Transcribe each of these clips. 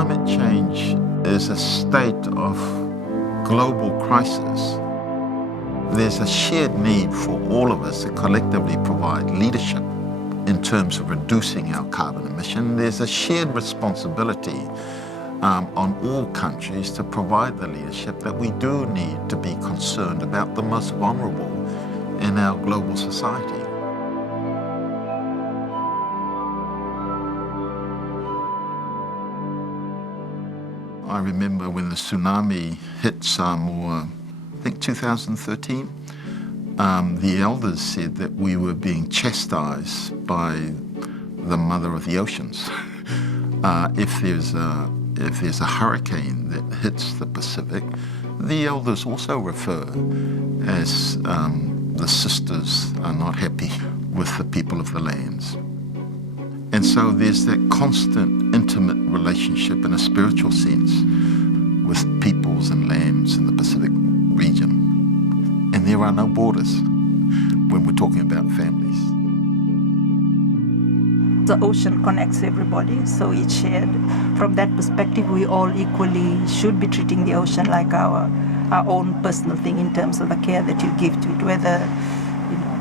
Climate change is a state of global crisis. There's a shared need for all of us to collectively provide leadership in terms of reducing our carbon emission. There's a shared responsibility on all countries to provide the leadership that we do need to be concerned about the most vulnerable in our global society. I remember when the tsunami hit Samoa, I think 2013, the elders said that we were being chastised by the mother of the oceans. If there's a hurricane that hits the Pacific, the elders also refer as the sisters are not happy with the people of the lands. And so there's that constant intimate relationship in a spiritual sense with peoples and lands in the Pacific region. And there are no borders when we're talking about families. The ocean connects everybody, so it's shared. From that perspective, we all equally should be treating the ocean like our own personal thing in terms of the care that you give to it. Whether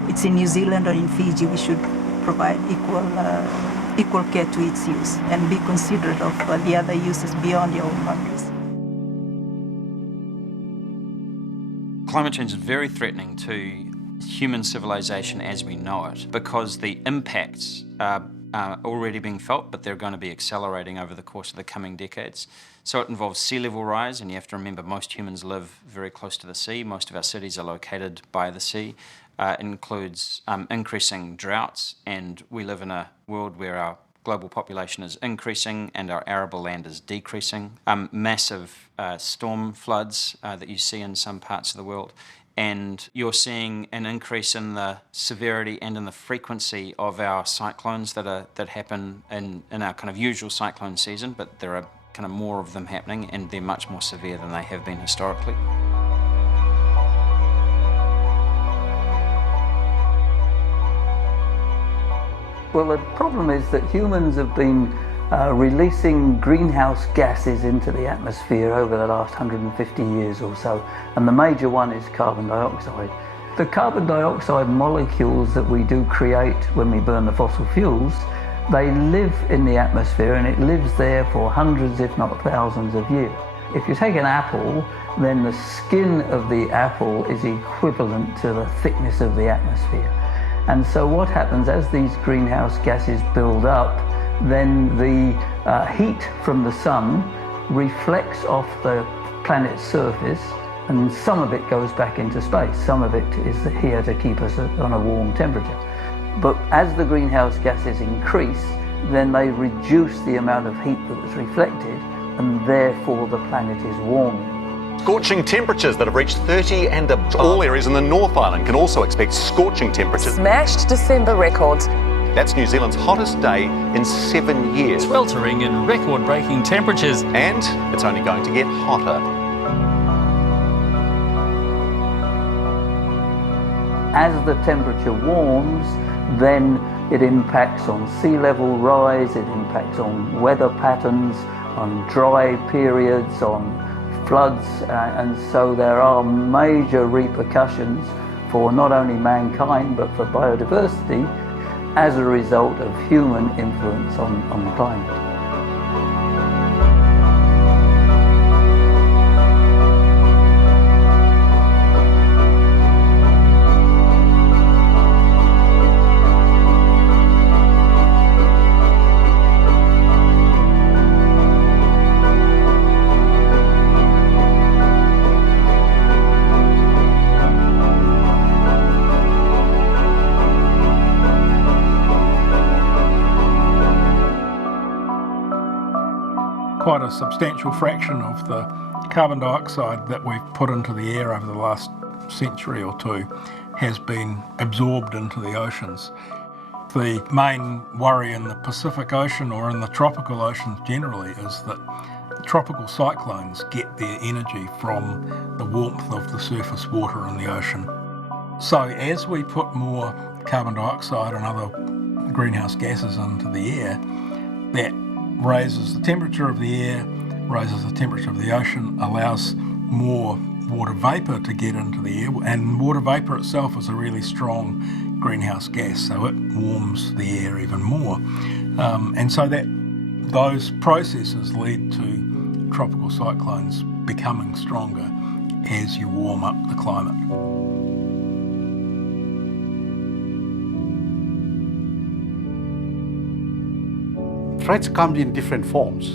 it's in New Zealand or in Fiji, we should provide equal care to its use and be considerate of the other uses beyond your own boundaries. Climate change is very threatening to human civilization as we know it because the impacts are already being felt, but they're going to be accelerating over the course of the coming decades. So it involves sea level rise, and you have to remember most humans live very close to the sea. Most of our cities are located by the sea. It includes increasing droughts, and we live in a world where our global population is increasing and our arable land is decreasing. Massive storm floods that you see in some parts of the world. And you're seeing an increase in the severity and in the frequency of our cyclones that happen in our kind of usual cyclone season, but there are kind of more of them happening, and they're much more severe than they have been historically. Well, the problem is that humans have been releasing greenhouse gases into the atmosphere over the last 150 years or so, and the major one is carbon dioxide. The carbon dioxide molecules that we do create when we burn the fossil fuels, they live in the atmosphere, and it lives there for hundreds, if not thousands of years. If you take an apple, then the skin of the apple is equivalent to the thickness of the atmosphere. And so what happens as these greenhouse gases build up, then the heat from the sun reflects off the planet's surface, and some of it goes back into space. Some of it is here to keep us on a warm temperature. But as the greenhouse gases increase, then they reduce the amount of heat that is reflected, and therefore the planet is warming. Scorching temperatures that have reached 30 and above. All areas in the North Island can also expect scorching temperatures. Smashed December records. That's New Zealand's hottest day in 7 years. Sweltering in record-breaking temperatures. And it's only going to get hotter. As the temperature warms, then it impacts on sea level rise, it impacts on weather patterns, on dry periods, on floods, and so there are major repercussions for not only mankind but for biodiversity as a result of human influence on the climate. Quite a substantial fraction of the carbon dioxide that we've put into the air over the last century or two has been absorbed into the oceans. The main worry in the Pacific Ocean or in the tropical oceans generally is that tropical cyclones get their energy from the warmth of the surface water in the ocean. So as we put more carbon dioxide and other greenhouse gases into the air, that raises the temperature of the air, raises the temperature of the ocean, allows more water vapour to get into the air, and water vapour itself is a really strong greenhouse gas, so it warms the air even more. And so those processes lead to tropical cyclones becoming stronger as you warm up the climate. Threats come in different forms.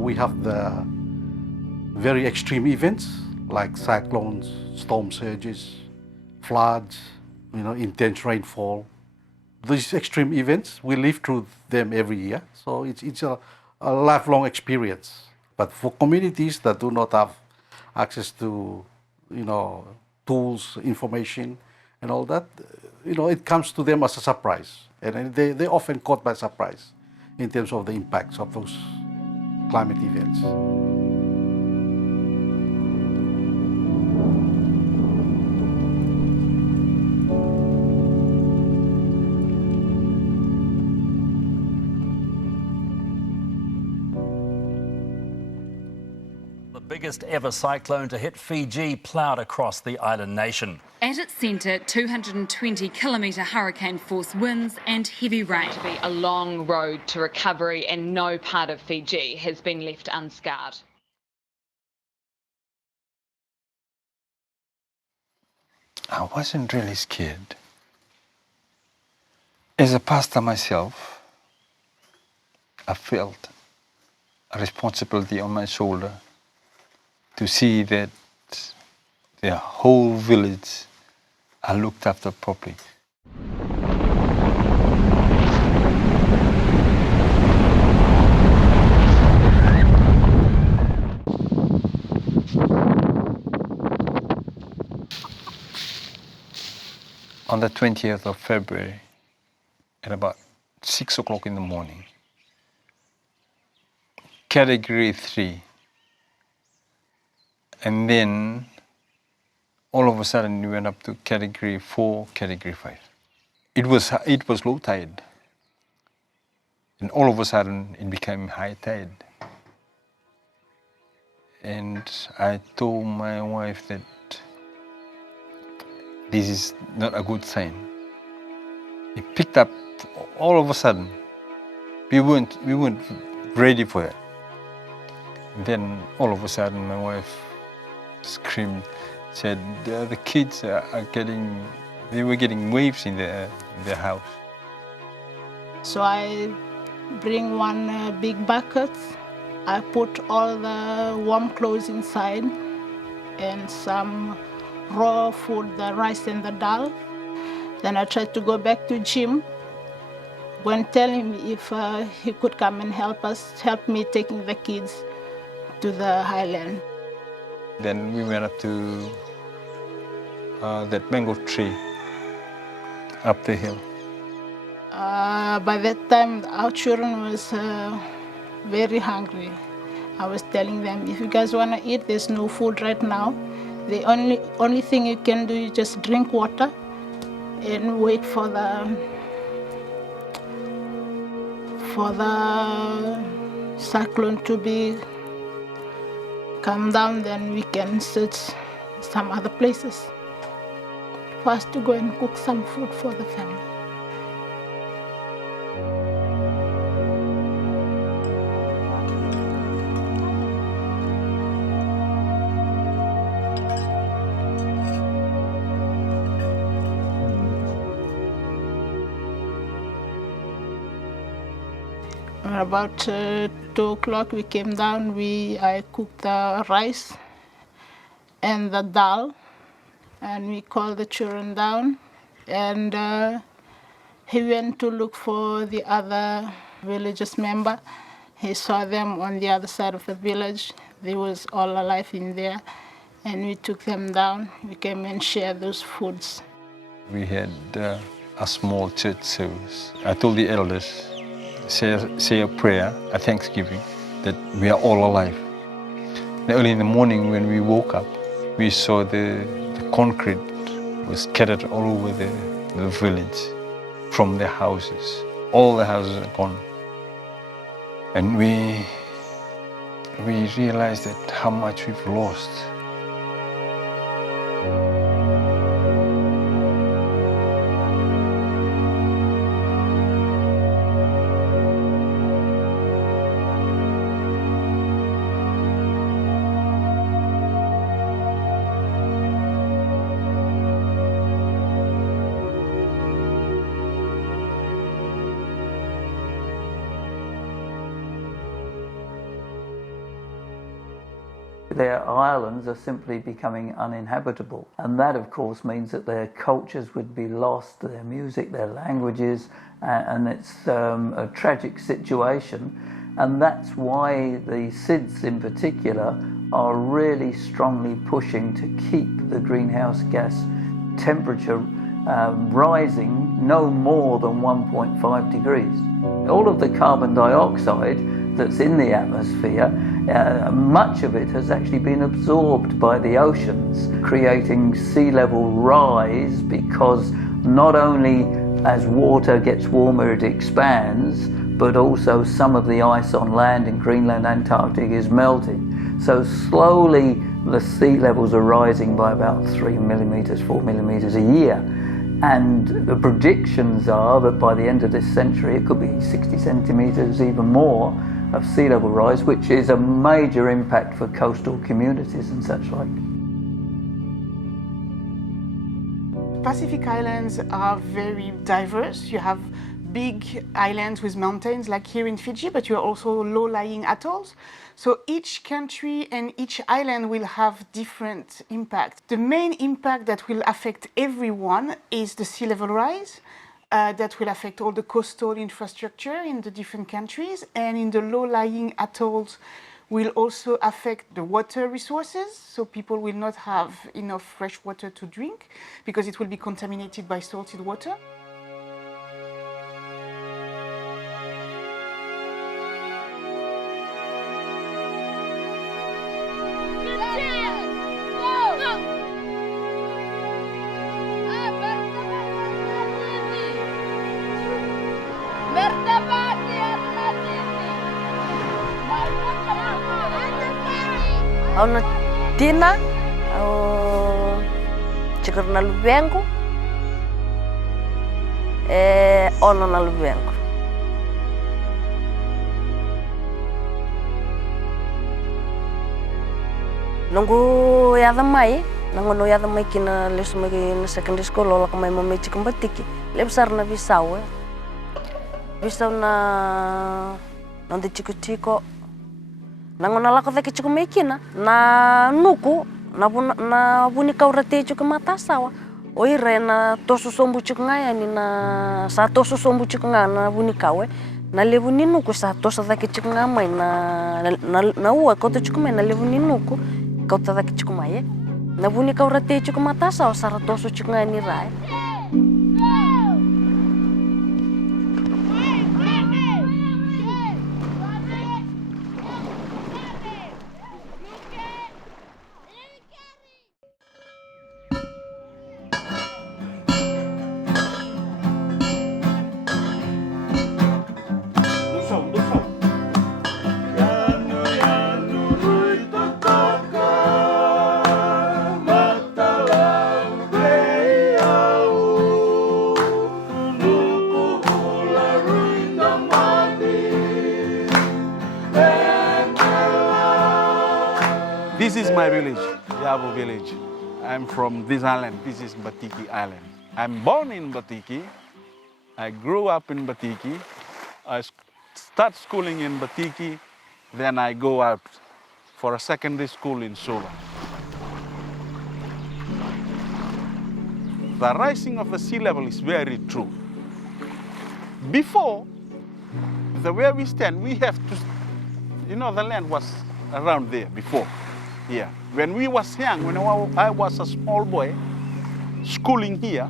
We have the very extreme events like cyclones, storm surges, floods, intense rainfall. These extreme events, we live through them every year, so it's a lifelong experience. But for communities that do not have access to, tools, information, and all that, it comes to them as a surprise, and they're often caught by surprise in terms of the impacts of those climate events. The biggest ever cyclone to hit Fiji ploughed across the island nation. At its centre, 220-kilometre hurricane force winds and heavy rain. To be a long road to recovery, and no part of Fiji has been left unscarred. I wasn't really scared. As a pastor myself, I felt a responsibility on my shoulder to see that the whole village are looked after properly. On the 20th of February, at about 6 o'clock in the morning, Category 3, and then all of a sudden we went up to Category 4, Category 5. It was low tide, and all of a sudden it became high tide. And I told my wife that this is not a good sign. It picked up all of a sudden. We weren't ready for that. And then all of a sudden my wife screamed, said the kids they were getting waves in their house. So I bring one big bucket. I put all the warm clothes inside and some raw food, the rice and the dal. Then I tried to go back to gym. When telling me if he could come and help me taking the kids to the highland. Then we went up to that mango tree up the hill. By that time, our children was very hungry. I was telling them, if you guys want to eat, there's no food right now. The only thing you can do is just drink water and wait for the cyclone to come down. Then we can search some other places for us to go and cook some food for the family. About 2 o'clock we came down, I cooked the rice and the dal, and we called the children down, and he went to look for the other villages member. He saw them on the other side of the village. They was all alive in there, and we took them down. We came and shared those foods. We had a small church service. I told the elders, say a prayer, a thanksgiving, that we are all alive. And early in the morning when we woke up, we saw the concrete was scattered all over the village from the houses. All the houses are gone. And we realized that how much we've lost. Their islands are simply becoming uninhabitable, and that of course means that their cultures would be lost, their music, their languages, and it's a tragic situation. And that's why the SIDS in particular are really strongly pushing to keep the greenhouse gas temperature rising no more than 1.5 degrees. All of the carbon dioxide that's in the atmosphere, much of it has actually been absorbed by the oceans, creating sea level rise, because not only as water gets warmer it expands, but also some of the ice on land in Greenland, Antarctic is melting. So slowly the sea levels are rising by about 3 millimeters, 4 millimeters a year. And the predictions are that by the end of this century it could be 60 centimeters, even more, of sea level rise, which is a major impact for coastal communities and such like. Pacific Islands are very diverse. You have big islands with mountains like here in Fiji, but you have also low-lying atolls. So each country and each island will have different impact. The main impact that will affect everyone is the sea level rise. That will affect all the coastal infrastructure in the different countries, and in the low-lying atolls will also affect the water resources, so people will not have enough fresh water to drink because it will be contaminated by salted water. Ono tina cikar na lubengo ono na lubengo. Nunggu yada mai nangono yada mai kina lesu mai na secondary school ola kamai mamai cikam Batiki lebsar na bisau na nanti chico nangona lako taki chiku mekina na nuku na buni kaurate chiku matasawa oire na tosu sombu chiku ngaya ni na sa tosu sombu chiku ngaya na buni kawe na levu ni nuku sa tosu taki chiku ngamai na ua koto chiku mai na levu ni nuku koto taki chiku mai na buni kaurate chiku matasawa sa tosu chiku ngaya ni rai. This is my village, Yabo village. I'm from this island. This is Batiki Island. I'm born in Batiki. I grew up in Batiki. I start schooling in Batiki. Then I go out for a secondary school in Sula. The rising of the sea level is very true. Before, the way we stand, we have to, the land was around there before. Yeah. When we was young, when I was a small boy, schooling here,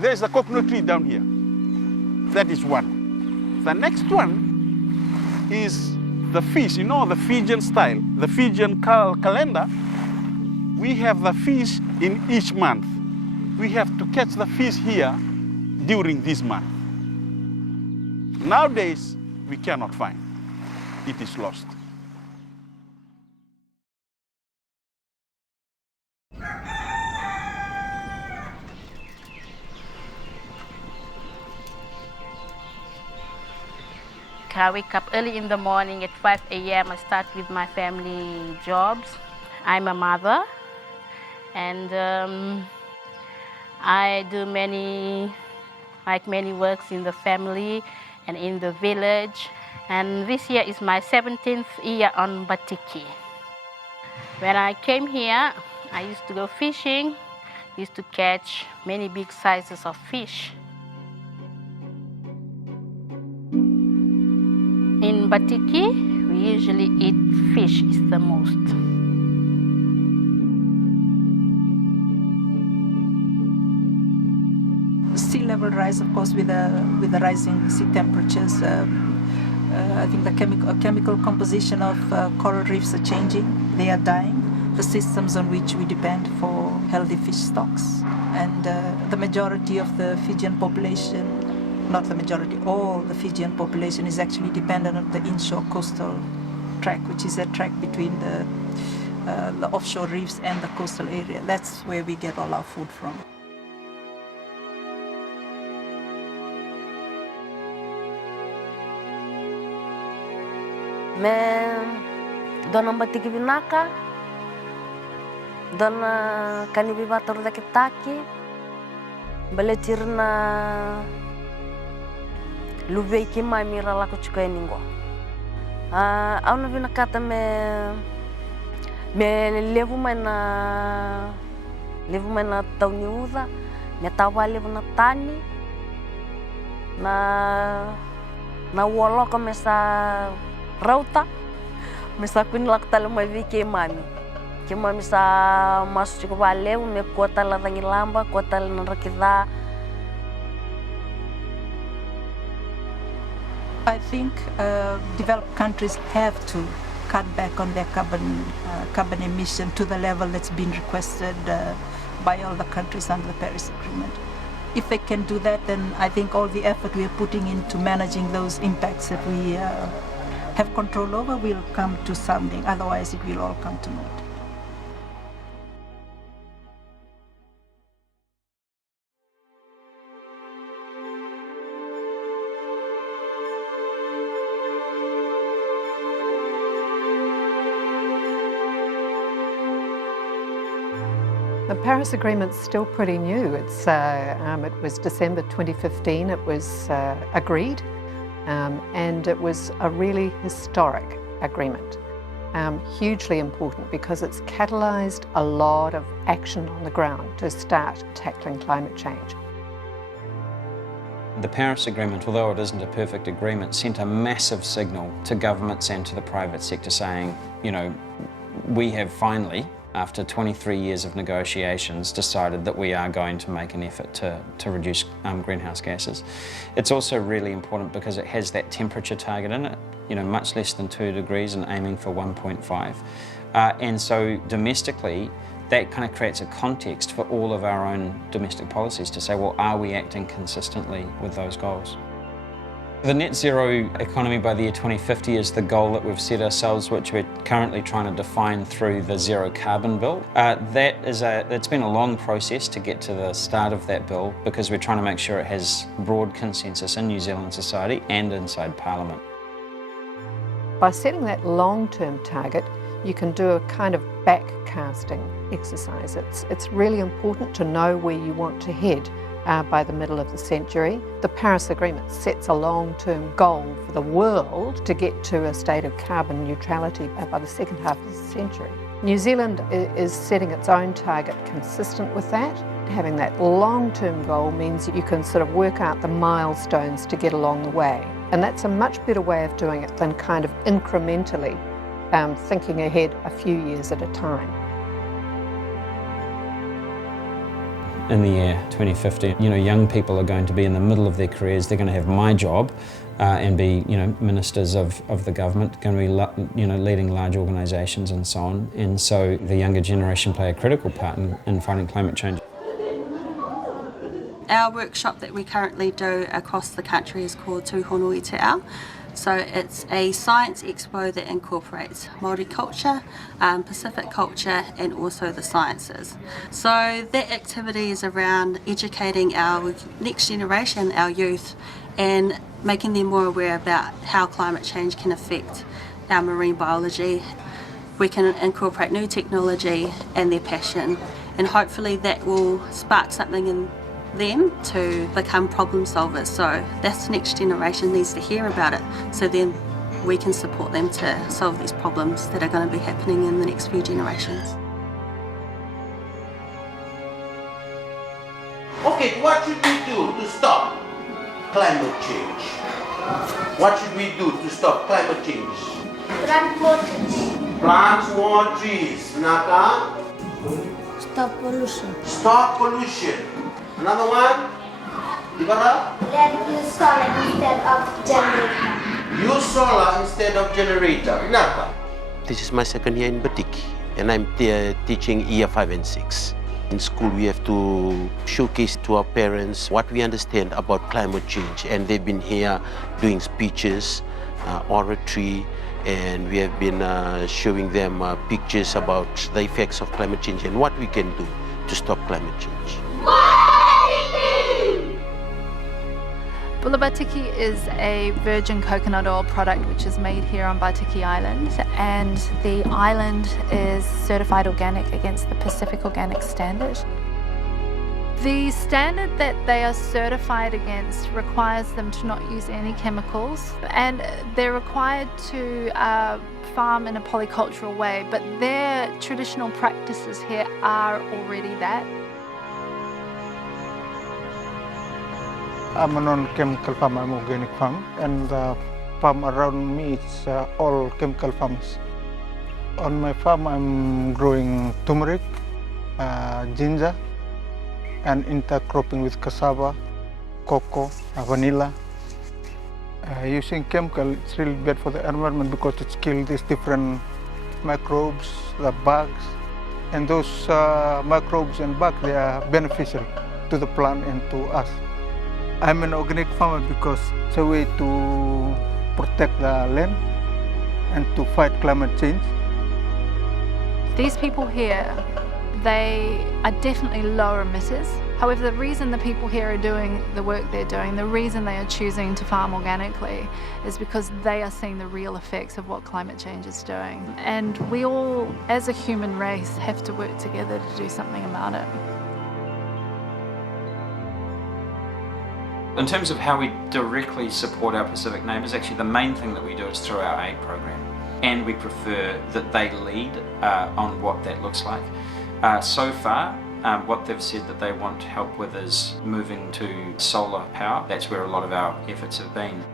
there's a coconut tree down here. That is one. The next one is the fish, the Fijian style, the Fijian calendar. We have the fish in each month. We have to catch the fish here during this month. Nowadays, we cannot find. It is lost. I wake up early in the morning at 5 a.m. I start with my family jobs. I'm a mother, and I do many works in the family and in the village. And this year is my 17th year on Batiki. When I came here, I used to go fishing, used to catch many big sizes of fish. In Batiki, we usually eat fish is the most. Sea level rise, of course, with the rising sea temperatures. I think the chemical composition of coral reefs are changing. They are dying. The systems on which we depend for healthy fish stocks. And the majority of the Fijian population, not the majority, all the Fijian population is actually dependent on the inshore coastal track, which is a track between the offshore reefs and the coastal area. That's where we get all our food from. Me dona Batiki vinaka, dona kanibi bator da kitaki, baletirna luvei ki Amiria lako chiko eningo. Auna vinakata me levu mai na tauniuda, me tawa levu na tani, na woloka me sa rauta, me sa kuni lako tala mai vi ke mami. Ke mami sa masu chiko valeu, me kota la dangilamba, kota la narakida. I think developed countries have to cut back on their carbon emission to the level that's been requested by all the countries under the Paris Agreement. If they can do that, then I think all the effort we are putting into managing those impacts that we have control over will come to something. Otherwise, it will all come to naught. The Paris Agreement's still pretty new. It was December 2015 it was agreed, and it was a really historic agreement. Hugely important because it's catalysed a lot of action on the ground to start tackling climate change. The Paris Agreement, although it isn't a perfect agreement, sent a massive signal to governments and to the private sector saying, you know, we have finally, after 23 years of negotiations, decided that we are going to make an effort to reduce greenhouse gases. It's also really important because it has that temperature target in it, you know, much less than 2 degrees and aiming for 1.5. And so domestically, that kind of creates a context for all of our own domestic policies to say, well, are we acting consistently with those goals? The net zero economy by the year 2050 is the goal that we've set ourselves, which we're currently trying to define through the zero carbon bill. It's been a long process to get to the start of that bill because we're trying to make sure it has broad consensus in New Zealand society and inside Parliament. By setting that long-term target, you can do a kind of backcasting exercise. It's really important to know where you want to head by the middle of the century. The Paris Agreement sets a long-term goal for the world to get to a state of carbon neutrality by the second half of the century. New Zealand is setting its own target consistent with that. Having that long-term goal means you can sort of work out the milestones to get along the way. And that's a much better way of doing it than kind of incrementally thinking ahead a few years at a time. In the year 2050, you know, young people are going to be in the middle of their careers. They're going to have my job and be, you know, ministers of the government, going to be, you know, leading large organisations and so on. And so the younger generation play a critical part in fighting climate change. Our workshop that we currently do across the country is called Tūhonui Te Ao. So it's a science expo that incorporates Māori culture, Pacific culture and also the sciences. So that activity is around educating our next generation, our youth, and making them more aware about how climate change can affect our marine biology. We can incorporate new technology and their passion, and hopefully that will spark something in them to become problem solvers. So this next generation needs to hear about it, so then we can support them to solve these problems that are going to be happening in the next few generations. Okay, what should we do to stop climate change? What should we do to stop climate change? Plant more trees. Plant more trees. Naka? Stop pollution. Stop pollution. Another one? Ibara? Then use solar instead of generator. Use solar instead of generator. Naka? This is my second year in Batiki, and I'm teaching year 5 and 6. In school, we have to showcase to our parents what we understand about climate change, and they've been here doing speeches, oratory, and we have been showing them pictures about the effects of climate change and what we can do to stop climate change. Bula Batiki is a virgin coconut oil product which is made here on Batiki Island, and the island is certified organic against the Pacific Organic Standard. The standard that they are certified against requires them to not use any chemicals, and they're required to farm in a polycultural way, but their traditional practices here are already that. I'm a non-chemical farm, I'm an organic farm, and the farm around me is all chemical farms. On my farm I'm growing turmeric, ginger, and intercropping with cassava, cocoa, vanilla. Using chemical, it's really bad for the environment because it kills these different microbes, the bugs, and those microbes and bugs, they are beneficial to the plant and to us. I'm an organic farmer because it's a way to protect the land and to fight climate change. These people here, they are definitely low emitters. However, the reason the people here are doing the work they're doing, the reason they are choosing to farm organically, is because they are seeing the real effects of what climate change is doing. And we all, as a human race, have to work together to do something about it. In terms of how we directly support our Pacific neighbours, actually the main thing that we do is through our aid program, and we prefer that they lead on what that looks like. So far, what they've said that they want help with is moving to solar power. That's where a lot of our efforts have been.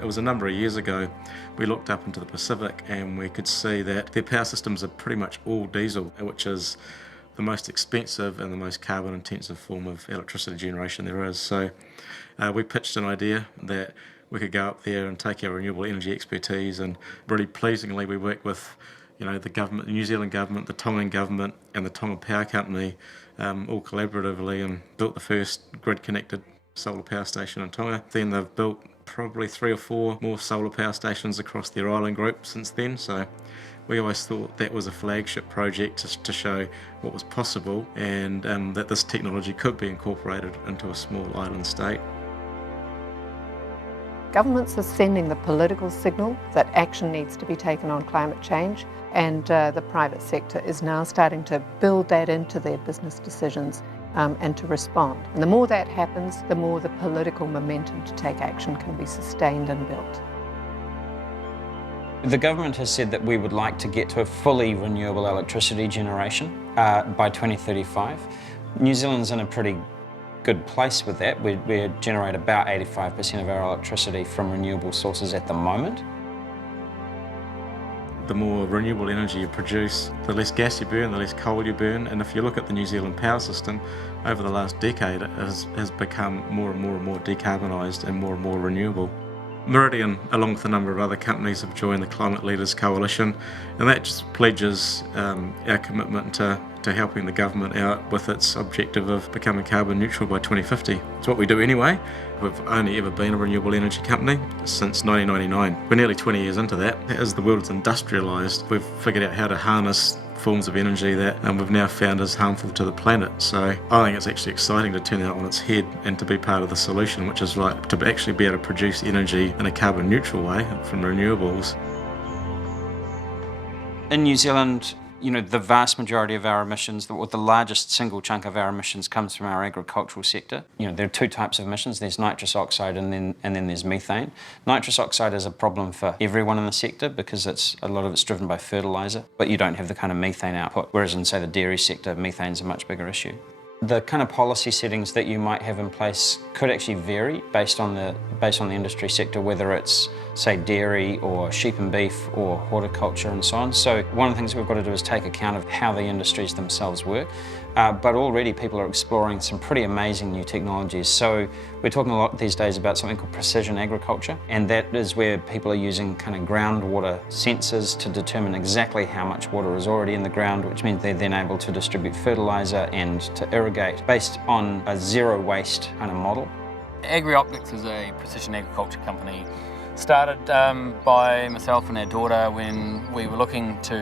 It was a number of years ago, we looked up into the Pacific and we could see that their power systems are pretty much all diesel, which is the most expensive and the most carbon intensive form of electricity generation there is. So we pitched an idea that we could go up there and take our renewable energy expertise, and really pleasingly we worked with the government, the New Zealand government, the Tongan government and the Taumoepeau company all collaboratively, and built the first grid-connected solar power station in Tonga. Then they've built probably 3 or 4 more solar power stations across their island group since then. So we always thought that was a flagship project to show what was possible, and that this technology could be incorporated into a small island state. Governments are sending the political signal that action needs to be taken on climate change, and the private sector is now starting to build that into their business decisions and to respond. And the more that happens, the more the political momentum to take action can be sustained and built. The government has said that we would like to get to a fully renewable electricity generation by 2035. New Zealand's in a pretty good place with that. We generate about 85% of our electricity from renewable sources at the moment. The more renewable energy you produce, the less gas you burn, the less coal you burn, and if you look at the New Zealand power system, over the last decade it has become more and more decarbonised and more renewable. Meridian, along with a number of other companies, have joined the Climate Leaders Coalition, and that just pledges our commitment to helping the government out with its objective of becoming carbon neutral by 2050. It's what we do anyway. We've only ever been a renewable energy company since 1999. We're nearly 20 years into that. As the world's industrialised, we've figured out how to harness forms of energy that we've now found is harmful to the planet. So I think it's actually exciting to turn that on its head and to be part of the solution, which is like to actually be able to produce energy in a carbon neutral way from renewables. In New Zealand, you know, the vast majority of our emissions, the largest single chunk of our emissions comes from our agricultural sector. You know, there are two types of emissions. There's nitrous oxide and then there's methane. Nitrous oxide is a problem for everyone in the sector because a lot of it's driven by fertiliser, but you don't have the kind of methane output, whereas in, say, the dairy sector, methane's a much bigger issue. The kind of policy settings that you might have in place could actually vary based on the industry sector, whether it's, say, dairy or sheep and beef or horticulture and so on. So one of the things we've got to do is take account of how the industries themselves work. But already people are exploring some pretty amazing new technologies. So we're talking a lot these days about something called precision agriculture, and that is where people are using kind of groundwater sensors to determine exactly how much water is already in the ground, which means they're then able to distribute fertiliser and to irrigate based on a zero waste kind of model. AgriOptics is a precision agriculture company started by myself and our daughter when we were looking to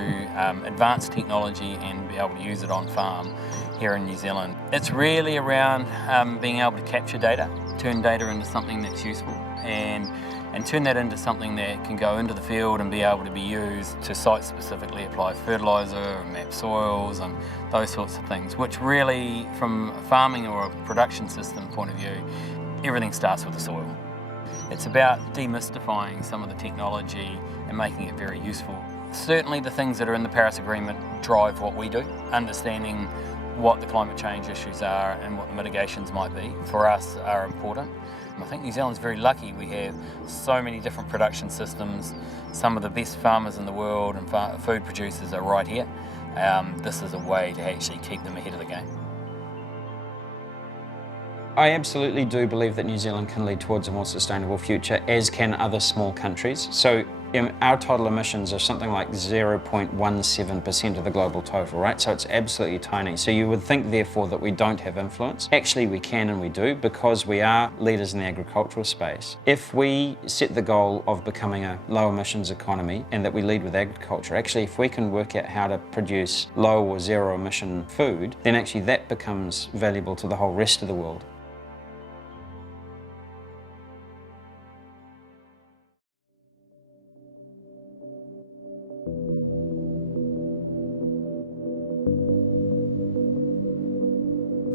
advance technology and be able to use it on farm here in New Zealand. It's really around being able to capture data, turn data into something that's useful and turn that into something that can go into the field and be able to be used to site-specifically apply fertiliser and map soils and those sorts of things, which really, from a farming or a production system point of view, everything starts with the soil. It's about demystifying some of the technology and making it very useful. Certainly the things that are in the Paris Agreement drive what we do, understanding what the climate change issues are and what the mitigations might be, for us are important. I think New Zealand's very lucky. We have so many different production systems. Some of the best farmers in the world and food producers are right here. This is a way to actually keep them ahead of the game. I absolutely do believe that New Zealand can lead towards a more sustainable future, as can other small countries. So our total emissions are something like 0.17% of the global total, right? So it's absolutely tiny. So you would think, therefore, that we don't have influence. Actually, we can and we do, because we are leaders in the agricultural space. If we set the goal of becoming a low emissions economy and that we lead with agriculture, actually, if we can work out how to produce low or zero emission food, then actually that becomes valuable to the whole rest of the world.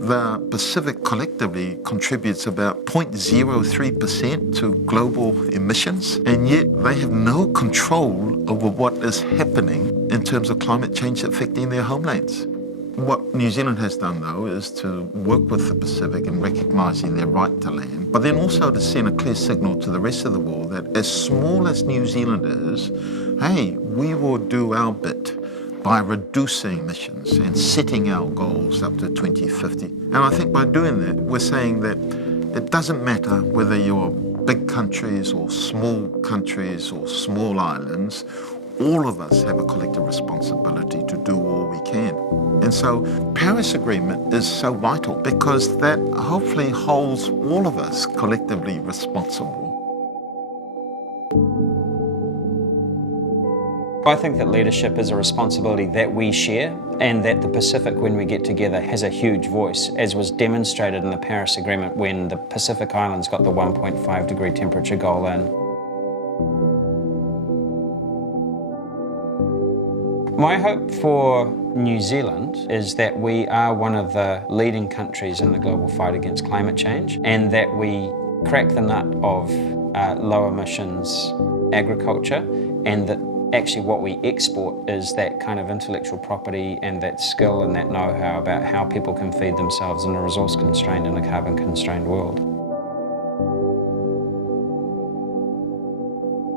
The Pacific collectively contributes about 0.03% to global emissions, and yet they have no control over what is happening in terms of climate change affecting their homelands. What New Zealand has done, though, is to work with the Pacific in recognising their right to land, but then also to send a clear signal to the rest of the world that as small as New Zealand is, hey, we will do our bit by reducing emissions and setting our goals up to 2050. And I think by doing that, we're saying that it doesn't matter whether you're big countries or small islands, all of us have a collective responsibility to do all we can. And so Paris Agreement is so vital because that hopefully holds all of us collectively responsible. I think that leadership is a responsibility that we share, and that the Pacific, when we get together, has a huge voice, as was demonstrated in the Paris Agreement when the Pacific Islands got the 1.5 degree temperature goal in. My hope for New Zealand is that we are one of the leading countries in the global fight against climate change, and that we crack the nut of low emissions agriculture, and that actually what we export is that kind of intellectual property and that skill and that know-how about how people can feed themselves in a resource-constrained and a carbon-constrained world.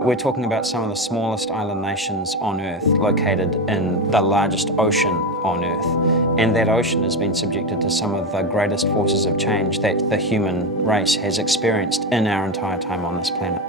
We're talking about some of the smallest island nations on Earth, located in the largest ocean on Earth. And that ocean has been subjected to some of the greatest forces of change that the human race has experienced in our entire time on this planet.